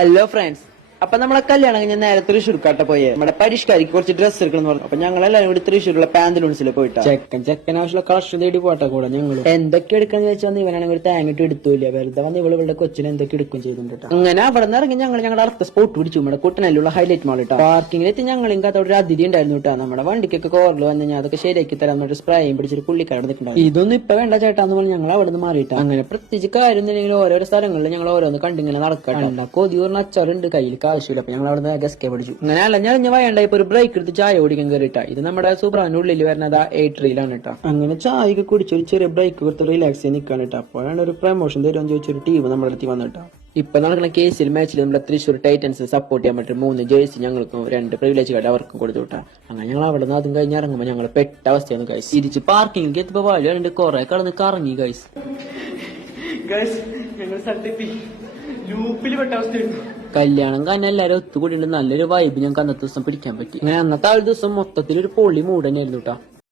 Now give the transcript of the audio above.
Hello friends, അപ്പൊ നമ്മളെ കല്യാണം കഴിഞ്ഞ നേരെ തൃശ്ശൂർക്കാട്ട പോയേ നമ്മുടെ പരിഷ്കാരിക്ക് കുറച്ച് ഡ്രസ്സ് എടുക്കണം പറഞ്ഞു. അപ്പൊ ഞങ്ങൾ എല്ലാവരും കൂടി തൃശ്ശൂരുള്ള പാന്തലൂൺസിൽ പോയിട്ടാ ചെക്കൻ ആവശ്യമുള്ള കളക്ഷൻ തേടി പോട്ടെ കൂടെ ഞങ്ങൾ എന്തൊക്കെ എടുക്കാന്ന് വെച്ചാൽ ഇവനാണെങ്കിൽ ഒരു തേങ്ങിട്ട് എടുത്തൂല്ല, വെറുതെ വന്ന് ഇവളുടെ കൊച്ചിനെ എന്തൊക്കെ എടുക്കും ചെയ്തിട്ട് അങ്ങനെ അവിടെ നിന്ന് ഇറങ്ങി ഞങ്ങളുടെ അടുത്ത സ്പോട്ട് പിടിച്ചു. നമ്മുടെ കുട്ടനല്ലുള്ള ഹൈലൈറ്റ് മാൾ ഇട്ടാ പാർക്കിങ്ങിലെത്തി ഞങ്ങളും അതോടെ ഒരു അതിഥി ഉണ്ടായിരുന്നു കേട്ടോ. നമ്മുടെ വണ്ടിക്കൊക്കെ കോറിൽ വന്ന് ഞാൻ അതൊക്കെ ശരിയാക്കി തരാൻ ഒരു സ്പ്രേയും പിടിച്ചൊരു പുള്ളിക്കാരൻ നിൽക്കുന്നുണ്ട്. ഇതൊന്നും ഇപ്പൊ വേണ്ട ചേട്ടാന്ന് പറഞ്ഞ് ഞങ്ങൾ അവിടെ നിന്ന് മാറിയിട്ടാ. അങ്ങനെ പ്രത്യേകിച്ച് കാര്യം എന്തെങ്കിലും ഓരോരോ സ്ഥലങ്ങളിൽ ഞങ്ങൾ ഓരോന്ന് കണ്ടിങ്ങനെ നടക്കട്ടെ. കൊതിയൂറിന് അച്ചാറുണ്ട്, കയ്യിൽ ആവശ്യമില്ല. അപ്പൊ ഞങ്ങൾ അവിടെ ഗസ്കെ പഠിച്ചു. അങ്ങനെ അലഞ്ഞ വേണ്ട ഇപ്പൊ ഒരു ബ്രേക്ക് എടുത്ത് ചായ ഓടിക്കാൻ കയറിട്ടാ. ഇത് നമ്മുടെ സൂപ്രാനുള്ളിൽ വരുന്നത് എയ്റ്ററിയിലാണ് കേട്ടോ. അങ്ങനെ ചായക്ക് കുടിച്ച് ഒരു ചെറിയ ബ്രേക്ക് കൊടുത്ത് റിലാക്സ് ചെയ്ത് നിൽക്കാണ് കേട്ടോ. അപ്പോഴാണ് ഒരു പ്രമോഷൻ തരുമെന്ന് ചോദിച്ചൊരു ടീം നമ്മുടെ അടുത്ത് വന്നിട്ടാ. ഇപ്പൊ നടക്കുന്ന കേസിൽ മാച്ചിൽ നമ്മുടെ തൃശ്ശൂർ ടൈറ്റൻസ് സപ്പോർട്ട് ചെയ്യാൻ പറ്റും 3 ജേഴ്സി ഞങ്ങൾക്കും 2 പ്രിവിലേജ് കാർഡ് അവർക്കും കൊടുത്തു വിട്ടാ. അങ്ങനെ ഞങ്ങൾ അവിടെ നിന്ന് അതും കഴിഞ്ഞ് ഇറങ്ങുമ്പോൾ ഞങ്ങൾ പെട്ട അവസ്ഥയാണ് ഗൈസ്. തിരിച്ച് പാർക്കിംഗ് എത്തിയപ്പോ വഴിയുണ്ട് കുറെ കടന്ന് കറങ്ങി ഗൈസ്. കല്യാണം കാരണം എല്ലാരും ഒത്തുകൂടിയിട്ട് നല്ലൊരു വൈബ് ഞങ്ങൾക്ക് അന്നത്തെ ദിവസം പിടിക്കാൻ പറ്റി. അങ്ങനെ അന്നത്തെ ആ ഒരു ദിവസം മൊത്തത്തിൽ ഒരു പൊള്ളി മൂടനായിരുന്നു കേട്ടോ.